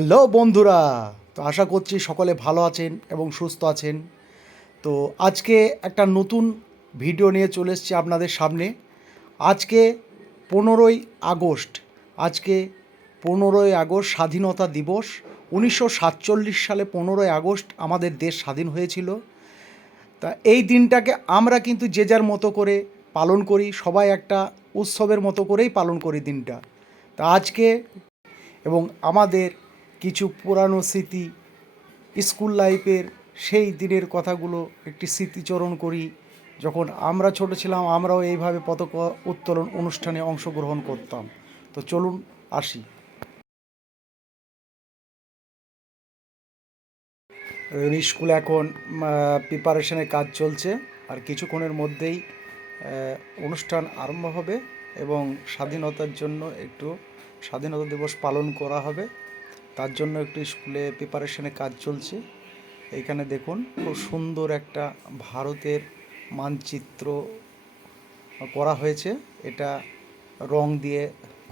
Hello বন্ধুরা, তো আশা করছি সকলে ভালো আছেন এবং সুস্থ আছেন। তো আজকে একটা নতুন ভিডিও নিয়ে চলে এসেছি আপনাদের সামনে। আজকে 15ই আগস্ট। আজকে 15ই আগস্ট স্বাধীনতা দিবস। 1947 সালে 15ই আগস্ট আমাদের দেশ স্বাধীন হয়েছিল। তা এই দিনটাকে আমরা কিন্তু যে যার মতো করে পালন করি, সবাই একটা উৎসবের মতো করেই পালন করি দিনটা। তা আজকে এবং আমাদের কিছু পুরানো স্মৃতি, স্কুল লাইফের সেই দিনের কথাগুলো একটি স্মৃতিচারণ করি। যখন আমরা ছোট ছিলাম আমরাও এইভাবে পতাকা উত্তোলন অনুষ্ঠানে অংশগ্রহণ করতাম। তো চলুন আসি। স্কুল এখন প্রিপারেশনের কাজ চলছে, আর কিছুক্ষণের মধ্যেই অনুষ্ঠান আরম্ভ হবে এবং স্বাধীনতার জন্য একটু স্বাধীনতা দিবস পালন করা হবে। তার জন্য একটু স্কুলে প্রিপারেশনের কাজ চলছে। এইখানে দেখুন খুব সুন্দর একটা ভারতের মানচিত্র করা হয়েছে। এটা রং দিয়ে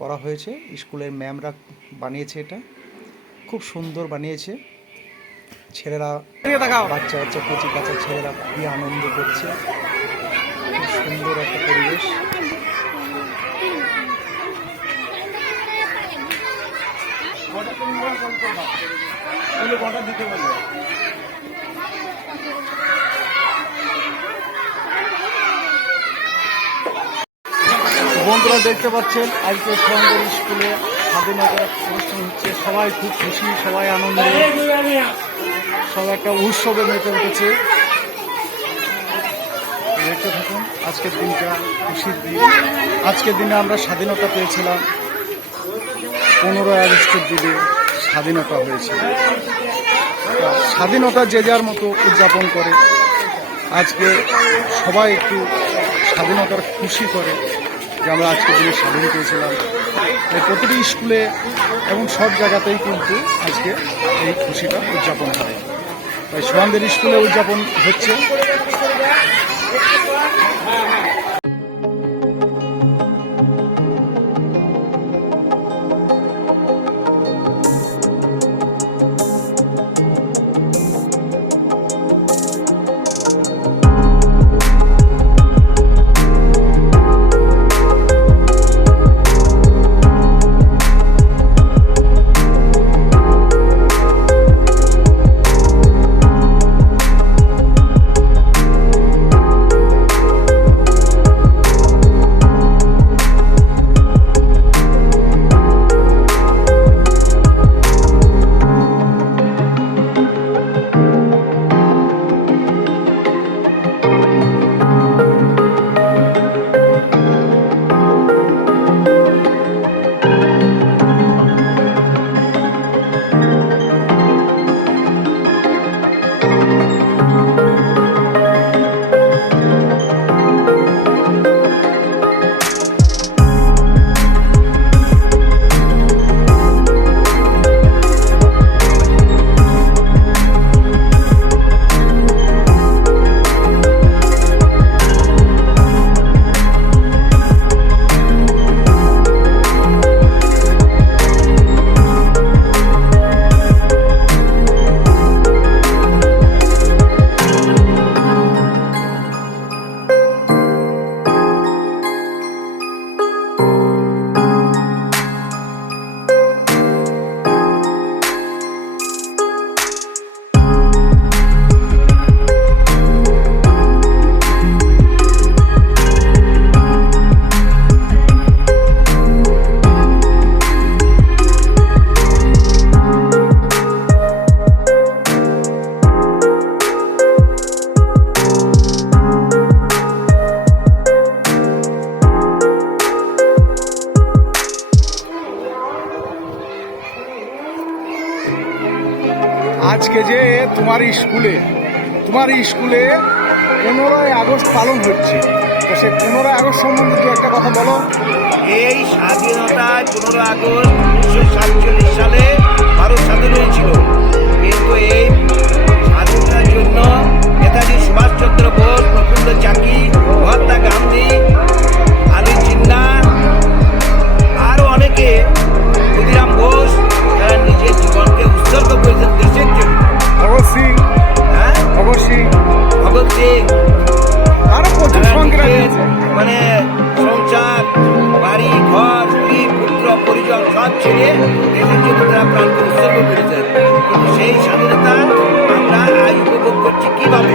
করা হয়েছে, স্কুলের ম্যামরা বানিয়েছে। এটা খুব সুন্দর বানিয়েছে। ছেলেরা, বাচ্চা বাচ্চা কচি কাঁচা ছেলেরা খুবই আনন্দ করছে। খুব সুন্দর একটা পরিবেশ। বন্ধুরা দেখতে পাচ্ছেন আজকে সরকারি স্কুলে স্বাধীনতা অনুষ্ঠান হচ্ছে। সবাই খুব খুশি, সবাই আনন্দ, সবাই একটা উৎসবে মেতে উঠেছে। দেখতে থাকুন আজকের দিনটা খুশির দিন। আজকের দিনে আমরা স্বাধীনতা পেয়েছিলাম। 15ই আগস্টের দিনে স্বাধীনতা হয়েছে। স্বাধীনতা যে যার মতো উদযাপন করে। আজকে সবাই একটু স্বাধীনতার খুশি করে যে আমরা আজকের দিনে স্বাধীন পেয়েছিলাম। প্রতিটি স্কুলে এবং সব জায়গাতেই কিন্তু আজকে এই খুশিটা উদযাপন হয়। তাই সোহানদের স্কুলে উদযাপন হচ্ছে। আজকে যে তোমার স্কুলে 15ই আগস্ট পালন হচ্ছে, তো সেই 15ই আগস্ট সম্বন্ধে দু একটা কথা বলো। এই স্বাধীনতায় 15ই আগস্ট 1947 সালে ভারত স্বাধীন হয়েছিল। কিন্তু এই স্বাধীনতার জন্য নেতাজি সুভাষচন্দ্র বোস, প্রফুল্ল চাকি, মহাত্মা গান্ধী, আলী জিন্না আরও অনেকে, ক্ষুদিরাম বোস, তারা নিজের জীবনকে হচ্ছে কিভাবে,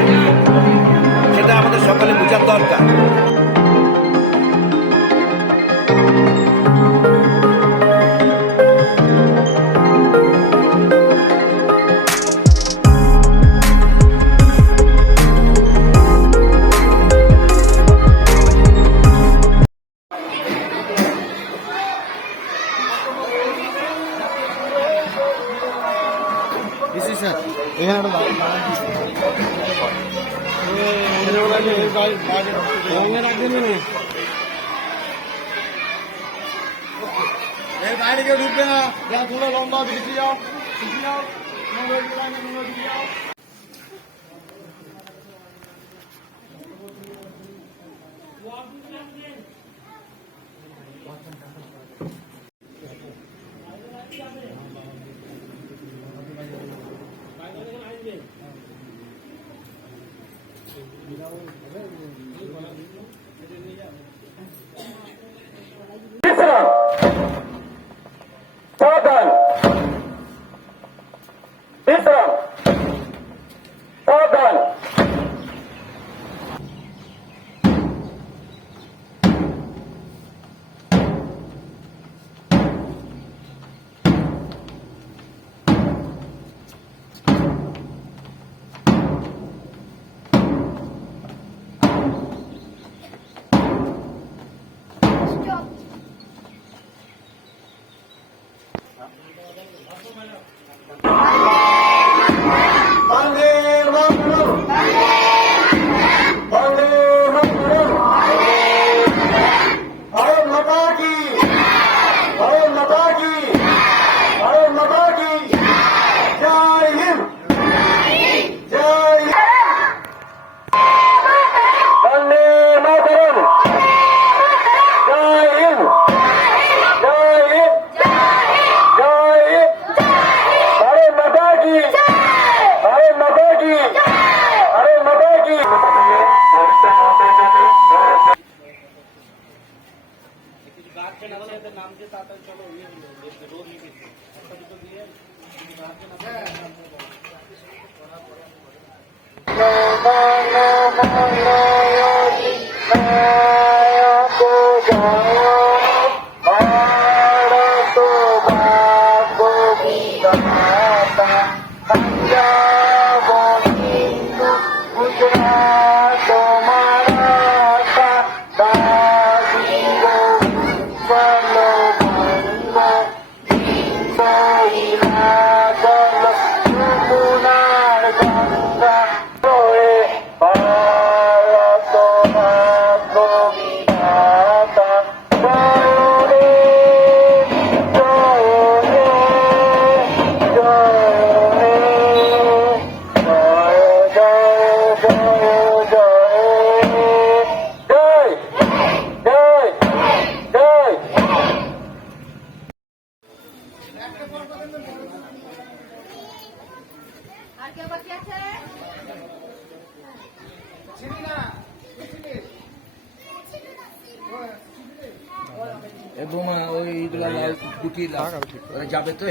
সেটা আমাদের সকলে বোঝার দরকার। বাইরে কেউ ঢুকবে না, তোমরা লম্বা বেশি যাও, বেশি যাও। সাবধান, বিশ্রাম, সাবধান। এবং ওইগুলো গুটি যাবে তো।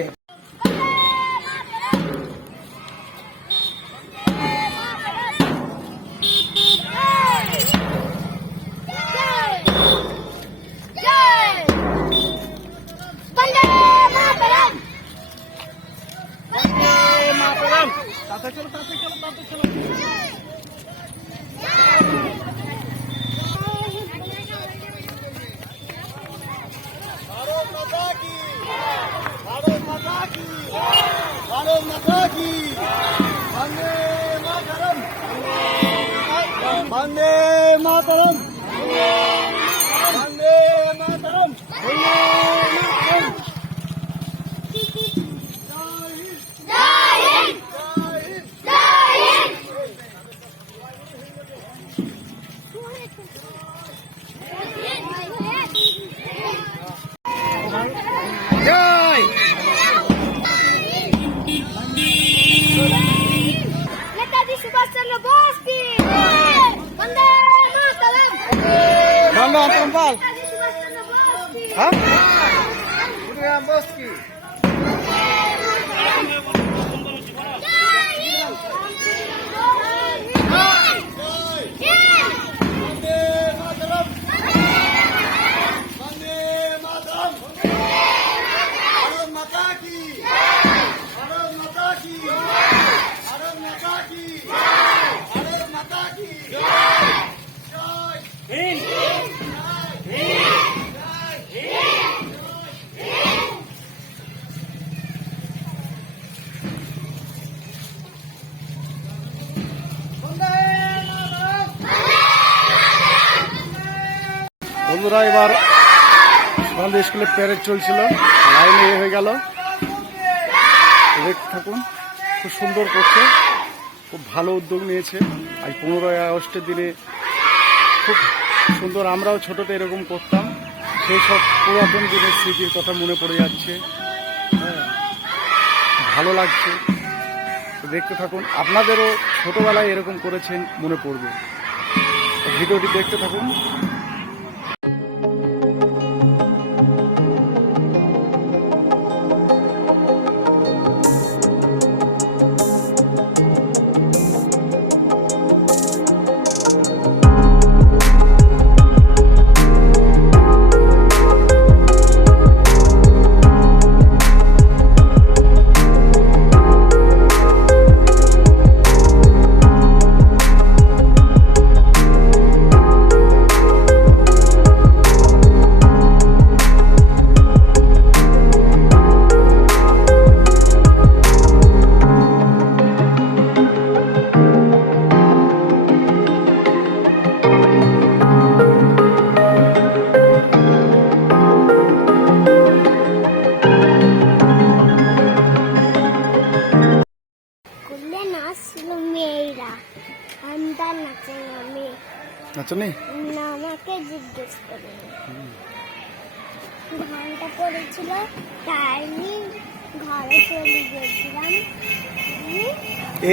বন্দে মাতরম, বন্দে মাতরম, জয়। নেতাজি সুভাষচন্দ্র বোস কি বন্দে মাতরম, গঙ্গা অন্তরপাল, নেতাজি সুভাষচন্দ্র বোস কি হ্যাঁ বস কি জয় হিন্দ। বন্ধুরা এবার আমাদের স্কুলে প্যারেড চলছিল, লাইনে হয়ে গেল, দেখতে থাকুন। খুব সুন্দর করছে, খুব ভালো উদ্যোগ নিয়েছে। আজ 15ই আগস্টের দিনে খুব সুন্দর। আমরাও ছোটোতে এরকম করতাম, সেই সব পুরাতন দিনের স্মৃতির কথা মনে পড়ে যাচ্ছে। হ্যাঁ, ভালো লাগছে। দেখতে থাকুন, আপনাদেরও ছোটোবেলায় এরকম করেছেন মনে পড়বে। ভিডিওটি দেখতে থাকুন। স্কুলে নাচছিল মেয়েরা, আমরা নাচে আমি আচ্ছা নেই, না, আমাকে জিজ্ঞেস করে ঘন্টা পড়েছিল, তাই আমি ঘরে চলে গেছিলাম।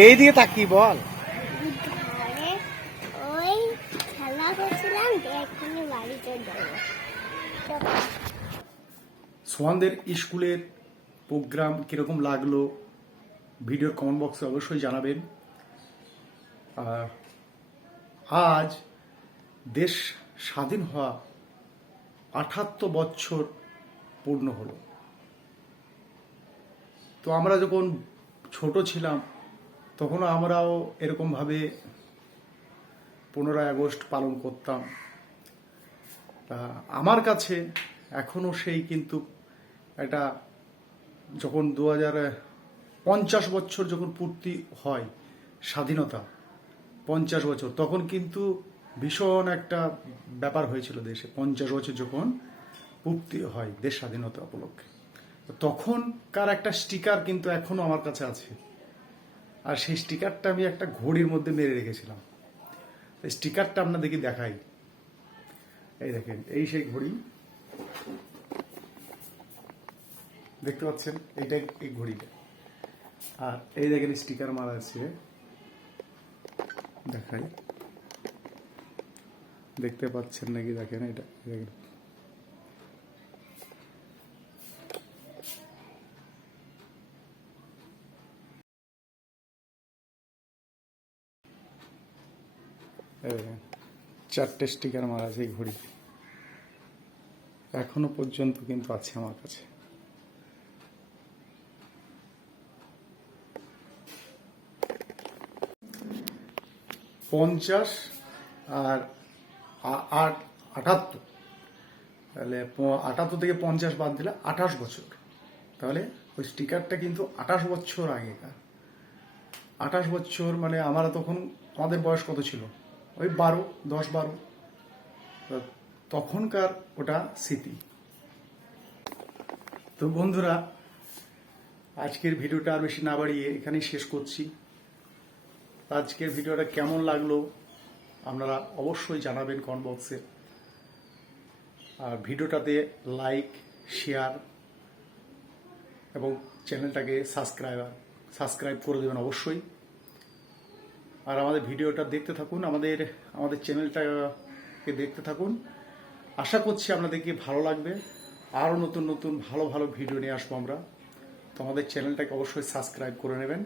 এই দিকে তাকিয়ে বল। ঘরে ওই খেলা করছিলাম, এখানে বাড়িতে যাবো। সোহানদের স্কুলের প্রোগ্রাম কীরকম লাগলো ভিডিওর কমেন্ট বক্সে অবশ্যই জানাবেন। আর আজ দেশ স্বাধীন হওয়া 78 বছর পূর্ণ হলো। তো আমরা যখন ছোট ছিলাম তখনও আমরাও এরকমভাবে 15ই আগস্ট পালন করতাম। তা আমার কাছে এখনও সেই কিন্তু একটা, যখন 2050 বছর যখন পূর্তি হয় স্বাধীনতা, 50 বছর, তখন কিন্তু ভীষণ একটা ব্যাপার হয়েছিল দেশে। 50 বছর যখন পূর্তি হয় দেশ স্বাধীনতা উপলক্ষে, তখনকার একটা স্টিকার কিন্তু এখনো আমার কাছে আছে। আর সেই স্টিকারটা আমি একটা ঘড়ির মধ্যে মেরে রেখেছিলাম। এই স্টিকারটা আপনাদেরকে দেখাই। এই দেখেন, এই সেই ঘড়ি দেখতে পাচ্ছেন, এইটা এই ঘড়িটা। আর এই দেখেন স্টিকার মারা আছে, দেখাই, দেখতে পাচ্ছেন নাকি দেখেন, এটা দেখেন। চারটে স্টিকার মারা আছে এই ঘড়িতে, এখনো পর্যন্ত কিন্তু আছে আমার কাছে। পঞ্চাশ আর 78, তাহলে 78 থেকে 50 বাদ দিলে 28 বছর। তাহলে ওই স্টিকারটা কিন্তু 28 বছর আগেকার। 28 বছর মানে আমরা তখন, আমাদের বয়স কত ছিল? ওই 10-12। তখনকার ওটা স্মৃতি। তো বন্ধুরা, আজকের ভিডিওটা আর বেশি না বাড়িয়ে এখানেই শেষ করছি। আজকের ভিডিওটা কেমন লাগলো আপনারা অবশ্যই জানাবেন কমেন্ট বক্সে। আর ভিডিওটাতে লাইক, শেয়ার এবং চ্যানেলটাকে সাবস্ক্রাইব করে দেবেন অবশ্যই। আর আমাদের ভিডিওটা দেখতে থাকুন, আমাদের চ্যানেলটাকে দেখতে থাকুন। আশা করছি আপনাদেরকে ভালো লাগবে। আরও নতুন নতুন ভালো ভালো ভিডিও নিয়ে আসবো আমরা। তো আমাদের চ্যানেলটাকে অবশ্যই সাবস্ক্রাইব করে নেবেন।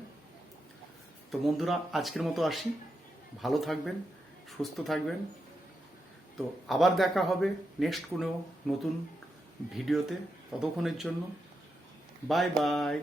তো বন্ধুরা, আজকের মতো আসি। ভালো থাকবেন, সুস্থ থাকবেন। তো আবার দেখা হবে নেক্সট কোনো নতুন ভিডিওতে। ততক্ষণের জন্য বাই বাই।